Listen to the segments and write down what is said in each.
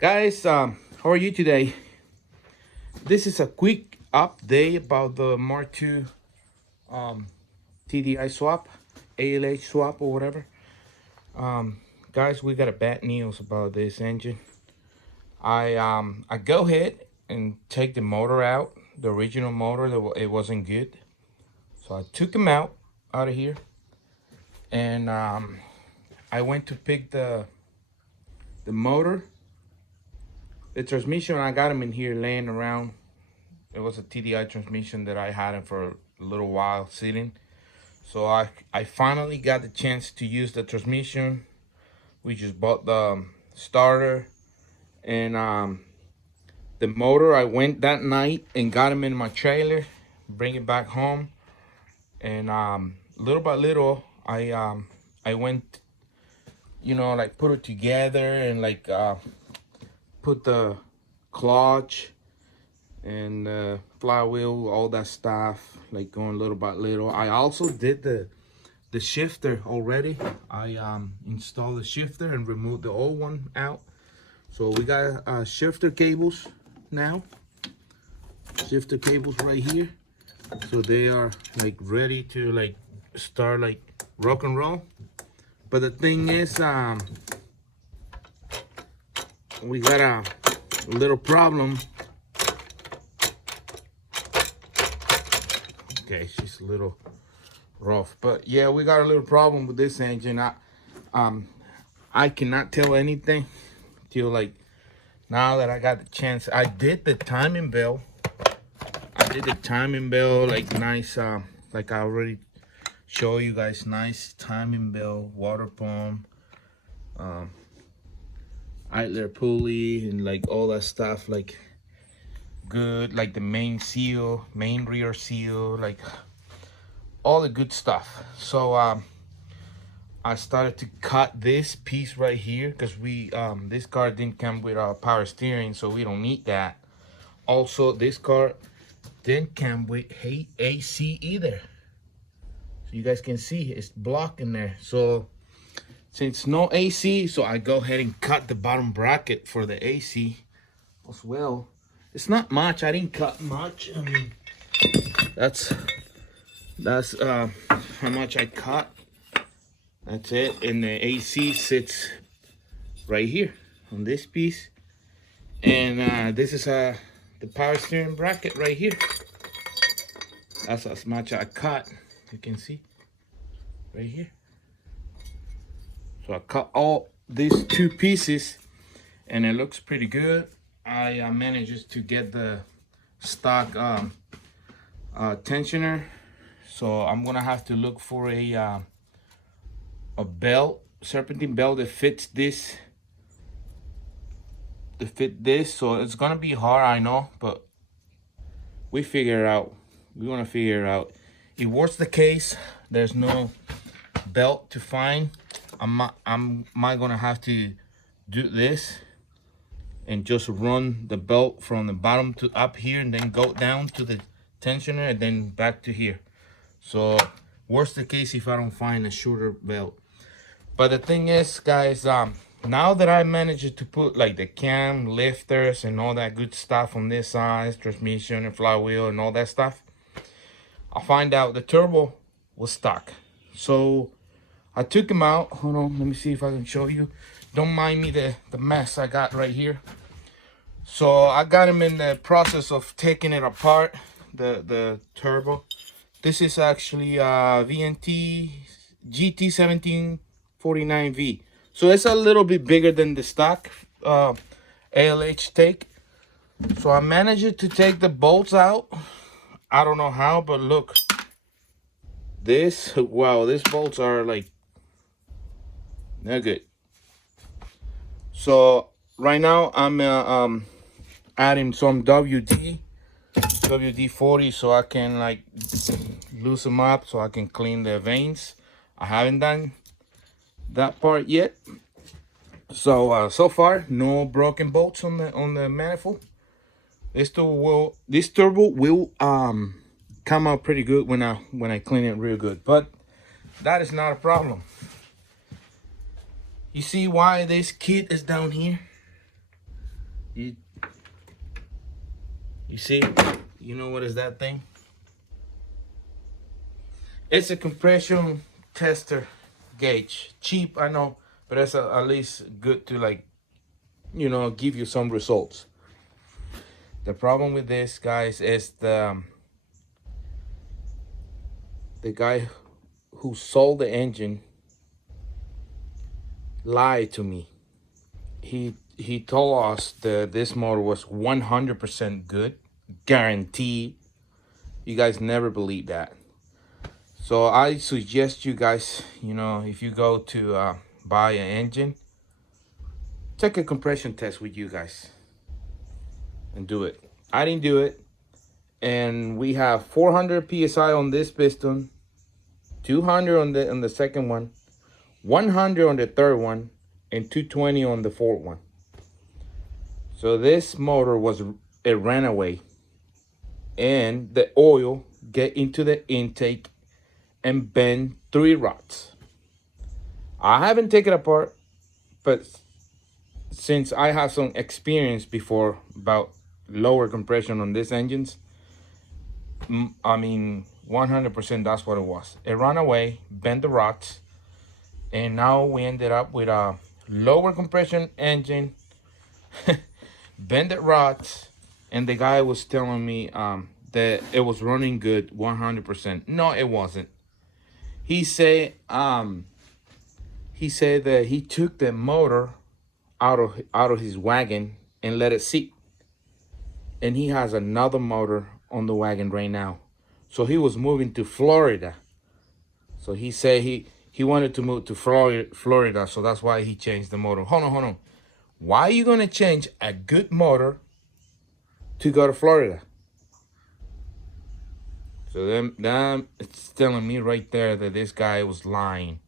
Guys, how are you today? This is a quick update about the Mk2 TDI swap, ALH swap, or whatever. Guys, we got a bad news about this engine. I go ahead and take the motor out, the original motor. It wasn't good, so I took him out of here, and I went to pick the motor, the transmission. I got him in here laying around. It was a TDI transmission that I had it for a little while sitting. So I finally got the chance to use the transmission. We just bought the starter and the motor. I went that night and got him in my trailer, bring it back home, and little by little I went, like put it together and like put the clutch and flywheel, all that stuff, like going little by little. I also did the shifter already. I installed the shifter and removed the old one out. So we got shifter cables now. Shifter cables right here. So they are like ready to like start like rock and roll. But the thing is, we got a little problem. Okay, she's a little rough, but yeah, we got a little problem with this engine. I cannot tell anything till like now that I got the chance. I did the timing bell. Like nice, like I already show you guys, nice timing bell, water pump, idler pulley, and like all that stuff, like good, like the main seal, main rear seal, like all the good stuff. So I started to cut this piece right here because we this car didn't come with power steering, so we don't need that. Also, this car didn't come with AC either, so you guys can see it's blocking there. So since no AC, so I go ahead and cut the bottom bracket for the AC as well. It's not much. I didn't cut much. I mean, that's how much I cut. That's it. And the AC sits right here on this piece. And this is the power steering bracket right here. That's as much I cut. You can see right here. So I cut all these two pieces and it looks pretty good. I managed to get the stock tensioner. So I'm gonna have to look for a belt, serpentine belt that fits this. So it's gonna be hard, I know, but we figure it out. We're gonna figure it out. If worst the case, there's no belt to find, I'm gonna have to do this and just run the belt from the bottom to up here and then go down to the tensioner and then back to here. So worst the case if I don't find a shorter belt. But the thing is, guys, now that I managed to put like the cam lifters and all that good stuff on this side, transmission and flywheel and all that stuff, I find out the turbo was stuck. So I took him out. Hold on, let me see if I can show you. Don't mind me the mess I got right here. So I got him in the process of taking it apart, the turbo. This is actually VNT GT 1749V. So it's a little bit bigger than the stock ALH take. So I managed to take the bolts out. I don't know how, but look. Wow, these bolts are like, they're good. So right now I'm adding some WD-40 so I can like loosen them up so I can clean the veins. I haven't done that part yet. So so far no broken bolts on the manifold. This turbo will come out pretty good when I clean it real good, but that is not a problem. You see why this kit is down here? You see, you know what is that thing? It's a compression tester gauge. Cheap, I know, but it's at least good to, like, you know, give you some results. The problem with this, guys, is the guy who sold the engine lied to me. He told us that this motor was 100% good, guaranteed. You guys never believe that. So I suggest you guys, you know, if you go to buy an engine, take a compression test with you guys and do it. I didn't do it, and we have 400 psi on this piston, 200 on the second one, 100 on the third one, and 220 on the fourth one. So this motor was a runaway, and the oil get into the intake and bend 3 rods. I haven't taken it apart, but since I have some experience before about lower compression on these engines, I mean 100% that's what it was. It ran away, bent the rods, and now we ended up with a lower compression engine, bended rods, and the guy was telling me that it was running good 100%. No, it wasn't. He said that he took the motor out of his wagon and let it sit, and he has another motor on the wagon right now. So he was moving to Florida. So he said he wanted to move to Florida, so that's why he changed the motor. Hold on. Why are you gonna change a good motor to go to Florida? So then it's telling me right there that this guy was lying.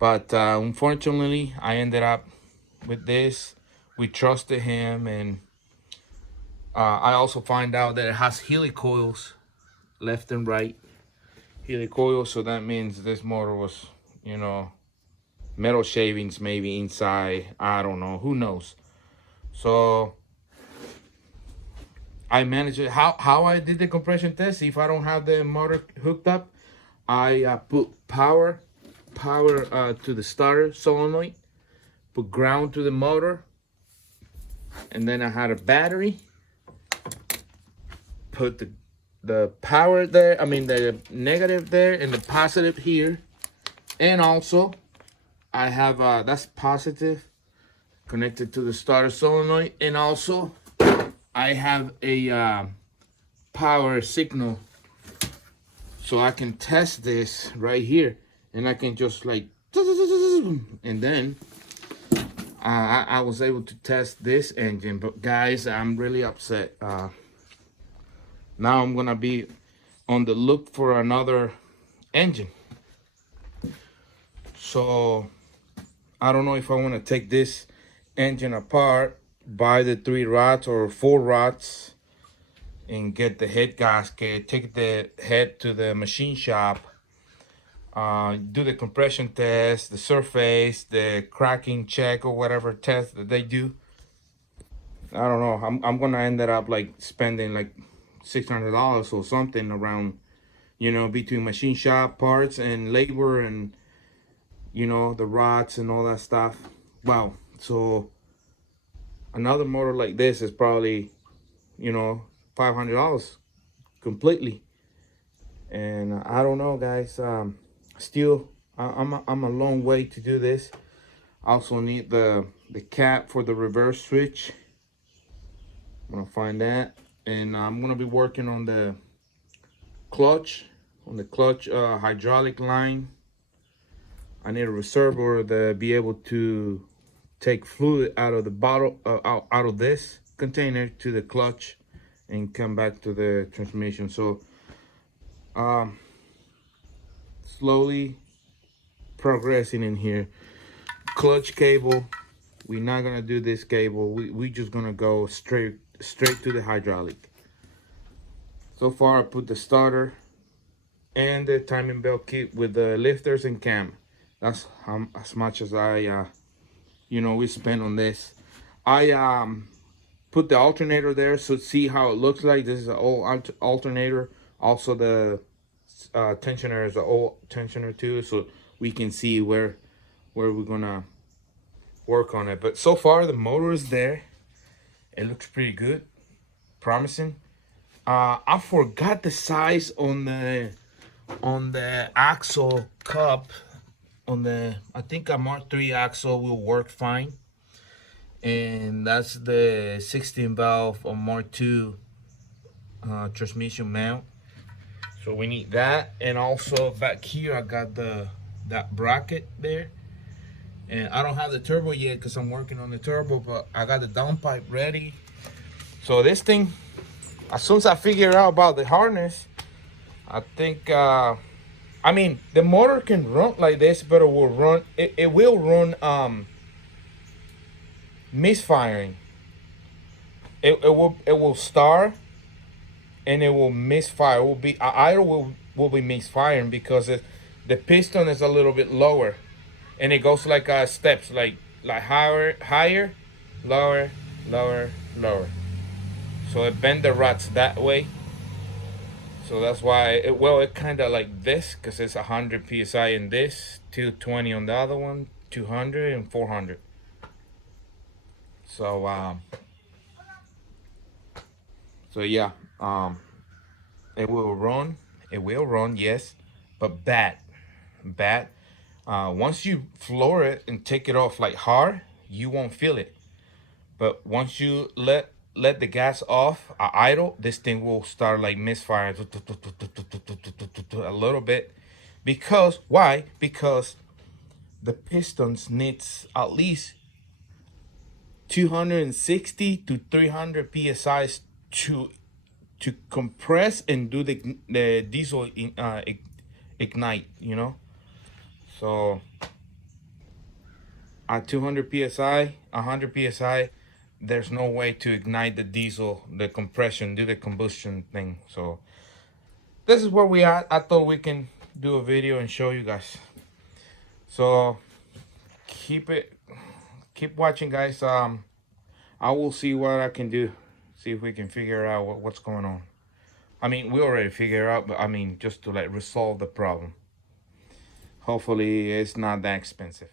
But unfortunately, I ended up with this. We trusted him, and I also find out that it has helicoils left and right. Helicoils, so that means this motor was, you know, metal shavings maybe inside. I don't know. Who knows? So I managed it. How I did the compression test? If I don't have the motor hooked up, I put power to the starter solenoid, put ground to the motor, and then I had a battery. Put the power there. I mean the negative there and the positive here, and also I have that's positive connected to the starter solenoid, and also I have a power signal, so I can test this right here, and I can just like, and then I was able to test this engine. But guys, I'm really upset. Now I'm gonna be on the look for another engine. So I don't know if I want to take this engine apart, buy the 3 rods or 4 rods, and get the head gasket, take the head to the machine shop, do the compression test, the surface, the cracking check, or whatever test that they do. I don't know. I'm gonna end up like spending like $600 or something around, you know, between machine shop parts and labor and, you know, the rods and all that stuff. Wow. So another motor like this is probably, you know, $500 completely. And I don't know, guys. Still, I'm a long way to do this. I also need the cap for the reverse switch. I'm gonna find that, and I'm gonna be working on the clutch, hydraulic line. I need a reservoir to be able to take fluid out of the bottle, out of this container to the clutch, and come back to the transmission. So slowly progressing in here. Clutch cable, we're not gonna do this cable. We just gonna go straight to the hydraulic. So far I put the starter and the timing belt kit with the lifters and cam. That's how as much as I you know, we spent on this. I put the alternator there so see how it looks like. This is an old alternator. Also the tensioner is an old tensioner too, so we can see where we're gonna work on it. But so far the motor is there. It looks pretty good, promising. I forgot the size on the axle cup. On the, I think a Mark 3 axle will work fine, and that's the 16 valve on Mark 2 transmission mount. So we need that, and also back here I got that bracket there, and I don't have the turbo yet because I'm working on the turbo, but I got the downpipe ready. So this thing, as soon as I figure out about the harness, I think I mean the motor can run like this, but it will run misfiring. It will start and it will misfire. It will be idle will be misfiring because the piston is a little bit lower, and it goes like steps, like higher, lower, lower, lower. So it bend the rods that way. So that's why it kind of like this, because it's 100 psi in this, 220 on the other one, 200 and 400. So so yeah, it will run. It will run, yes, but bad. Once you floor it and take it off like hard, you won't feel it. But once you let the gas off, idle, this thing will start like misfiring a little bit. Because why? Because the pistons needs at least 260 to 300 psi to compress and do the diesel ignite, you know. So at 200 psi, 100 psi, there's no way to ignite the diesel, the compression, do the combustion thing. So this is where we are. I thought we can do a video and show you guys. So keep watching, guys. I will see what I can do, see if we can figure out what's going on. I mean, we already figured out, but I mean, just to like resolve the problem. Hopefully it's not that expensive.